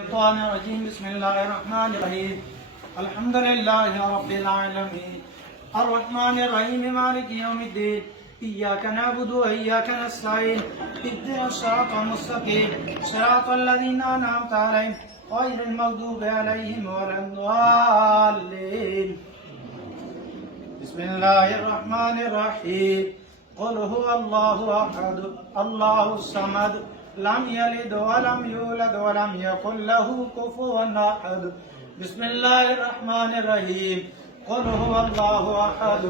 الشيطان الرجيم. بسم الله الرحمن الرحيم. الحمد لله رب العالمين الرحمن الرحيم مالك يوم الدين. إياك نعبد وإياك نستعين. اهدنا الصراط المستقيم صراط الذين أنعمت عليهم غير المغضوب عليهم ولا الضالين. بسم الله الرحمن الرحيم. قل هو الله أحد الله الصمد لم يلد ولم يولد ولم يكن له كفوا أحد. بسم الله الرحمن الرحيم. قل هو الله أحد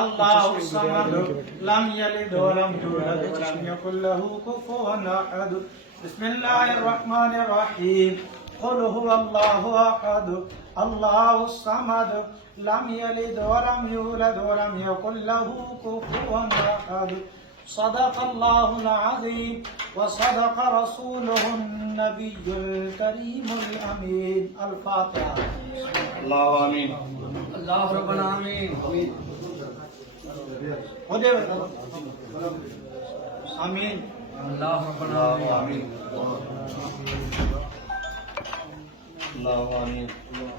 الله الصمد لم يلد ولم يولد ولم يكن له كفوا أحد. بسم الله الرحمن الرحيم. قل هو الله أحد الله الصمد لم يلد ولم يولد ولم يكن له كفوا أحد. صدق الله العظيم وصدق رسوله النبي الكريم الأمين. الفاتحة. اللہ آمین. اللہ ربنا آمین. آمين. اللہ ربنا آمین. اللہ آمین.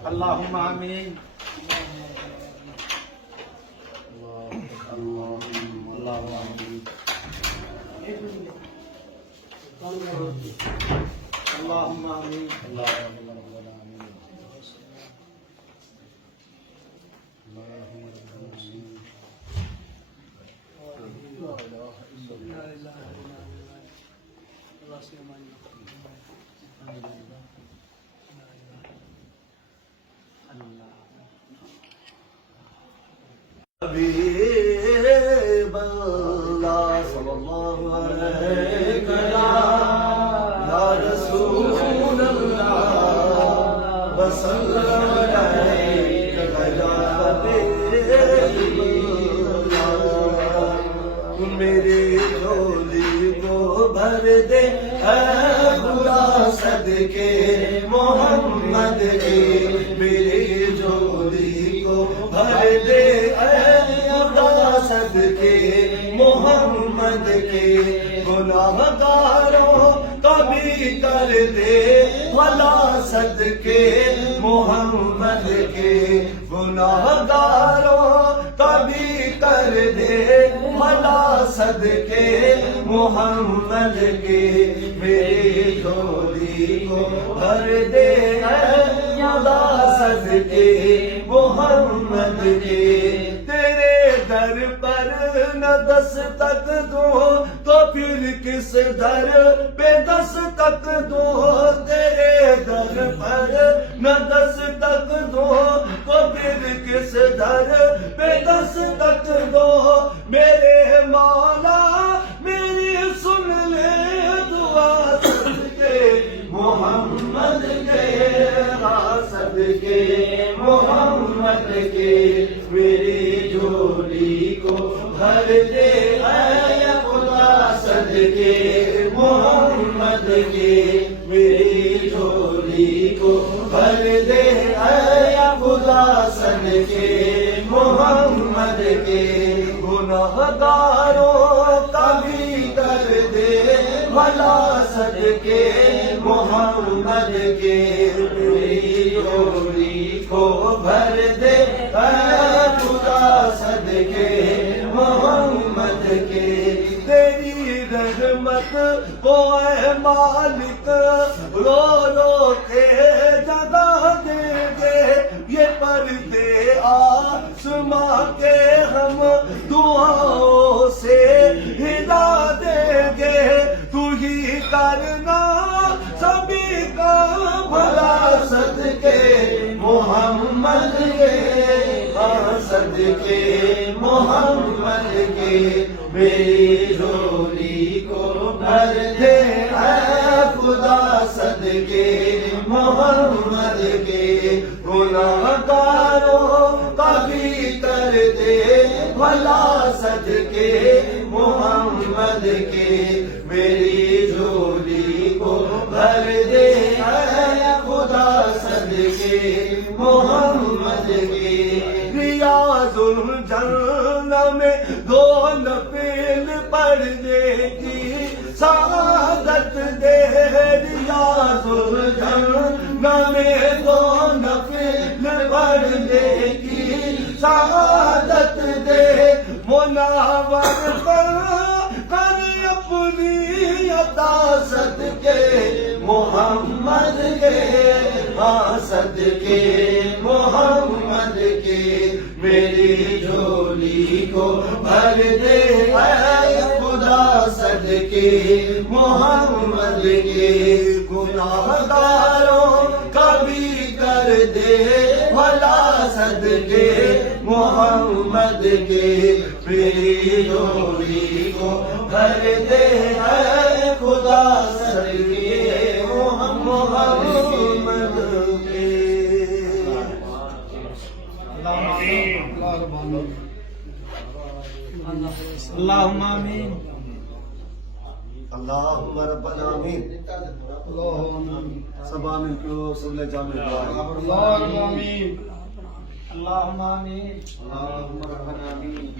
اللهم آمين. اللہ آمین. اللهم آمين. حبیب اللہ صلی اللہ علیہ یا رسول اللہ وسلم علیک یا حبیب اللہ. میری جھولی کو بھر دے اے خدا صدقے محمد کی. میری جھولی کو بھر دے صدقے محمد کے. گناہ گاروں کبھی کر دے بھلا صدقے محمد کے. گناہ گاروں کبھی کر دے بھلا صدقے محمد کے. میری جھولی کو بھر دے خدا صدقے محمد کے. در پر نہ دستک دو تو پھر کس در پہ دستک دو. تیرے در پر نہ دستک دو تو پھر کس در پہ دستک دو. میرے مولا میری سن لے دعا صدقے محمد کے. صدقے محمد کے. میری جھولی کو بھر دے اے خدا صدقے محمد کے. میری جھولی کو بھر دے اے خدا صدقے محمد کے. گناہ گاروں کا بھی کر دے بھلا صدقے محمد کے. میری جھولی کو بھر دے اے خدا صدقے محمد کے. تیری رحمت کو اے مالک رو رو کے جگہ دے گے. یہ پردے آسماں کے ہم دعاؤں سے ہلا دیں گے. تو ہی کرنا سبھی کا بھلا صدقے محمد کے. صدقے محمد کے. میری جھولی کو بھر دے اے خدا صدقے محمد کے. گناہ گاروں کا بھی کر دے بھلا صدقے محمد کے. میری جھولی کو بھر دے اے خدا صدقے محمد کے. ریاض الجنہ میں دو نفل پڑھنے کی سعادت دے. ریاض الجنہ نامے دو نفل پڑھنے کی سعادت دے مناور کر اپنی عطا صدقے محمد کے ہاں صدقے محمد کے میری جھولی کو بھر دے اے خدا صدقے محمد کے گناہ گاروں کا بھی کر دے بھلا صدقے محمد کے میری جھولی کو بھر دے اے خدا صدقے محمد کے اللہم آمین اللہم رب العالمین سب آمین کرو سب لے جامع اللہم آمین اللہم آمین اللہم رب العالمین